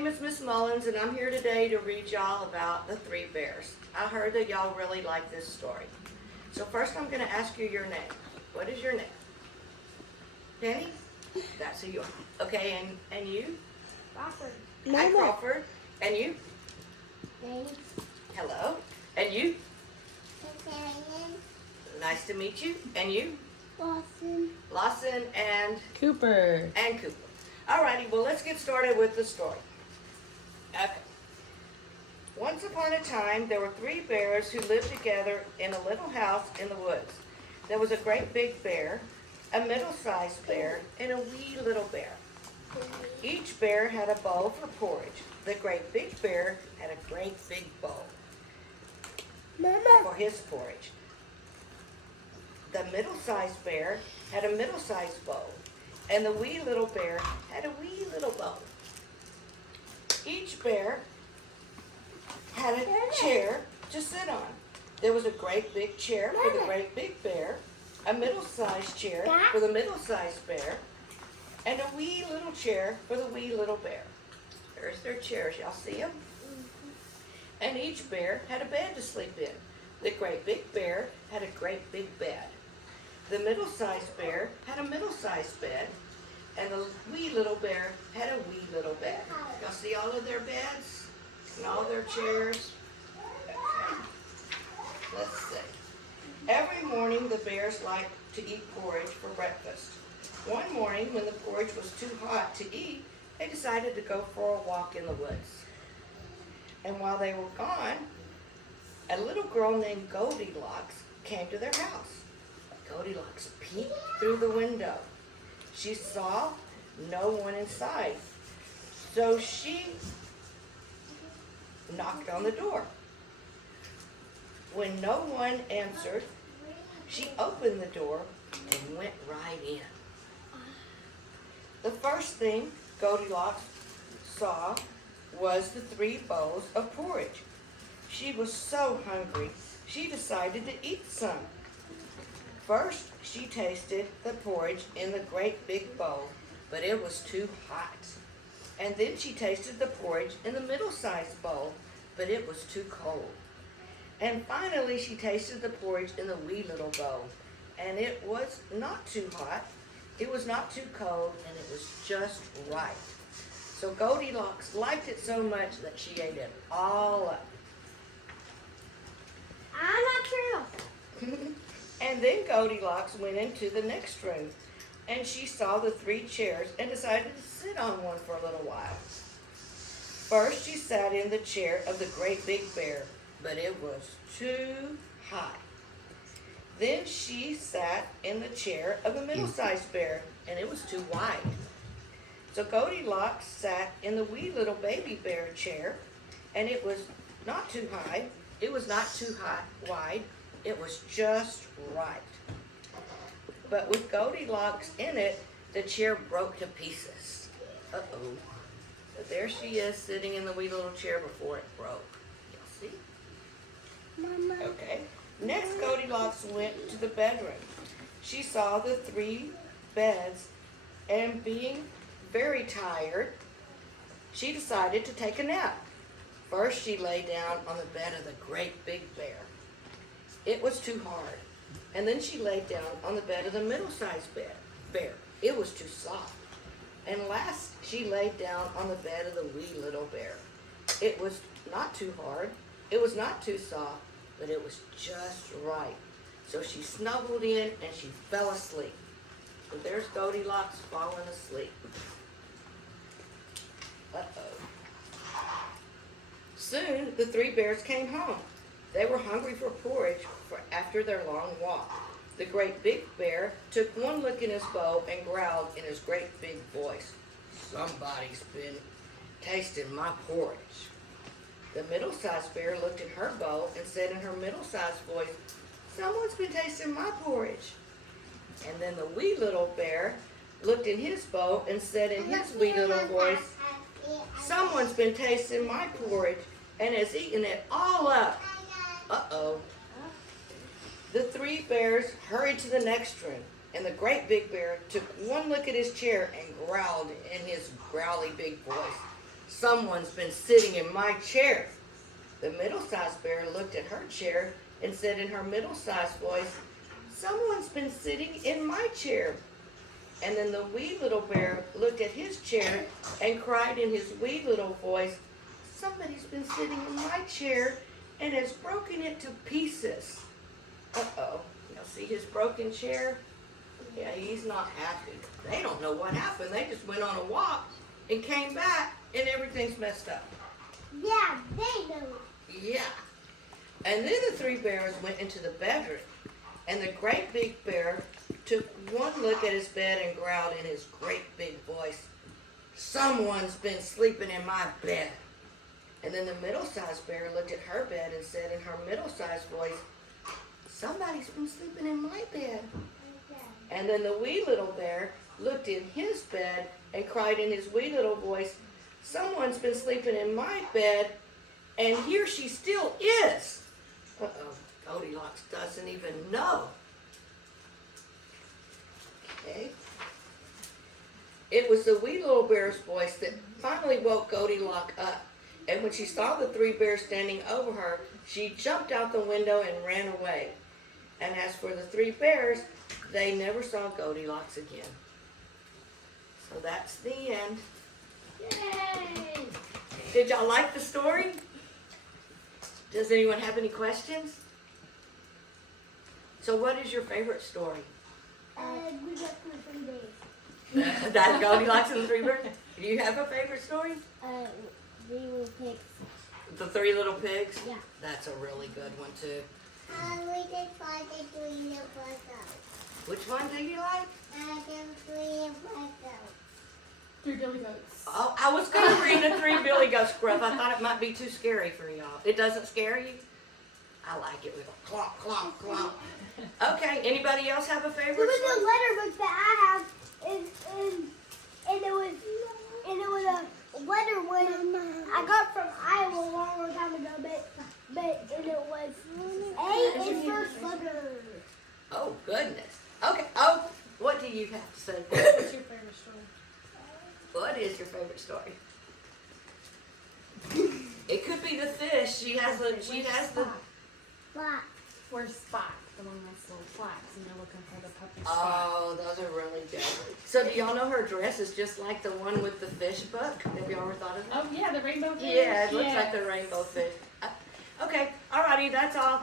name is Miss Mullins, and I'm here today to read y'all about the three bears. I heard that y'all really like this story. So first I'm going to ask you your name. What is your name? Penny? That's who you are. Okay, and you? Crawford. Hi, Crawford. And you? Name. Hello. And you? Nathaniel. Nice to meet you. And you? Lawson. Lawson and Cooper. Cooper. Alrighty, well let's get started with the story. Okay. Once upon a time, there were three bears who lived together in a little house in the woods. There was a great big bear, a middle-sized bear, and a wee little bear. Each bear had a bowl for porridge. The great big bear had a great big bowl for his porridge. The middle-sized bear had a middle-sized bowl, and the wee little bear had a wee little bowl. Each bear had a chair to sit on. There was a great big chair for the great big bear, a middle-sized chair for the middle-sized bear, and a wee little chair for the wee little bear. There's their chairs. Y'all see them? And each bear had a bed to sleep in. The great big bear had a great big bed. The middle-sized bear had a middle-sized bed, and the wee little bear had a wee little bed. Y'all see all of their beds and all their chairs? Okay. Let's see. Every morning the bears liked to eat porridge for breakfast. One morning when the porridge was too hot to eat, they decided to go for a walk in the woods. And while they were gone, a little girl named Goldilocks came to their house. Goldilocks peeked through the window. She saw no one inside. So she knocked on the door. When no one answered, she opened the door and went right in. The first thing Goldilocks saw was the three bowls of porridge. She was so hungry, she decided to eat some. First, she tasted the porridge in the great big bowl, but it was too hot. And then she tasted the porridge in the middle-sized bowl, but it was too cold. And finally, she tasted the porridge in the wee little bowl, and it was not too hot, it was not too cold, and it was just right. So Goldilocks liked it so much that she ate it all up. I'm not true. And then Goldilocks went into the next room, and she saw the three chairs and decided to sit on one for a little while. First, she sat in the chair of the great big bear, but it was too high. Then she sat in the chair of the middle-sized bear, and it was too wide. So Goldilocks sat in the wee little baby bear chair, and it was not too high, it was not too wide, it was just right. But with Goldilocks in it, the chair broke to pieces. Uh-oh. So there she is sitting in the wee little chair before it broke. Y'all see? Mama. Okay. Next, Goldilocks went to the bedroom. She saw the three beds, and being very tired, she decided to take a nap. First, she lay down on the bed of the great big bear. It was too hard. And then she laid down on the bed of the middle-sized bear. It was too soft. And last, she laid down on the bed of the wee little bear. It was not too hard. It was not too soft, but it was just right. So she snuggled in and she fell asleep. So there's Goldilocks falling asleep. Uh-oh. Soon, the three bears came home. They were hungry for porridge after their long walk. The great big bear took one look in his bowl and growled in his great big voice, "Somebody's been tasting my porridge." The middle-sized bear looked in her bowl and said in her middle-sized voice, "Someone's been tasting my porridge." And then the wee little bear looked in his bowl and said in his wee little voice, "Someone's been tasting my porridge and has eaten it all up." Uh-oh. The three bears hurried to the next room, and the great big bear took one look at his chair and growled in his growly big voice, someone's been sitting in my chair. The middle-sized bear looked at her chair and said in her middle-sized voice, someone's been sitting in my chair. And then the wee little bear looked at his chair and cried in his wee little voice, somebody's been sitting in my chair and has broken it to pieces. Uh-oh. Y'all see his broken chair? Yeah, he's not happy. They don't know what happened. They just went on a walk and came back and everything's messed up. Yeah, they know. Yeah. And then the three bears went into the bedroom. And the great big bear took one look at his bed and growled in his great big voice, someone's been sleeping in my bed. And then the middle-sized bear looked at her bed and said in her middle-sized voice, somebody's been sleeping in my bed. And then the wee little bear looked in his bed and cried in his wee little voice, someone's been sleeping in my bed, and here she still is. Uh-oh, Goldilocks doesn't even know. Okay. It was the wee little bear's voice that finally woke Goldilocks up. And when she saw the three bears standing over her, she jumped out the window and ran away. And as for the three bears, they never saw Goldilocks again. So that's the end. Yay! Did y'all like the story? Does anyone have any questions? So what is your favorite story? We got for 3 days. That's Goldilocks and the Three Bears? Do you have a favorite story? The little pigs. The Three Little Pigs? Yeah. That's a really good one too. We did find the 3 little puzzles. Which one do you like? The 3 little puzzles. 3 Billy Goats. Oh, I was going to read the Three Billy Goats, Gruff. I thought it might be too scary for y'all. It doesn't scare you? I like it. We go clomp, clomp, clomp. Okay, anybody else have a There favorite was story? a letter book that I have, and it was a letter when I got from Iowa a long time ago, but it was A is first letter. Oh, goodness. Okay. Oh, what do you have to say? What's your favorite story? What is your favorite story? It could be the fish. She has the. Black. Where's Spot? The one that's little flats and they're looking for the puppy Spot. Oh, those are really good. So do y'all know her dress is just like the one with the fish book? Have y'all ever thought of that? Oh yeah, the rainbow fish. Yeah, it looks like the rainbow fish. Okay, alrighty, that's all.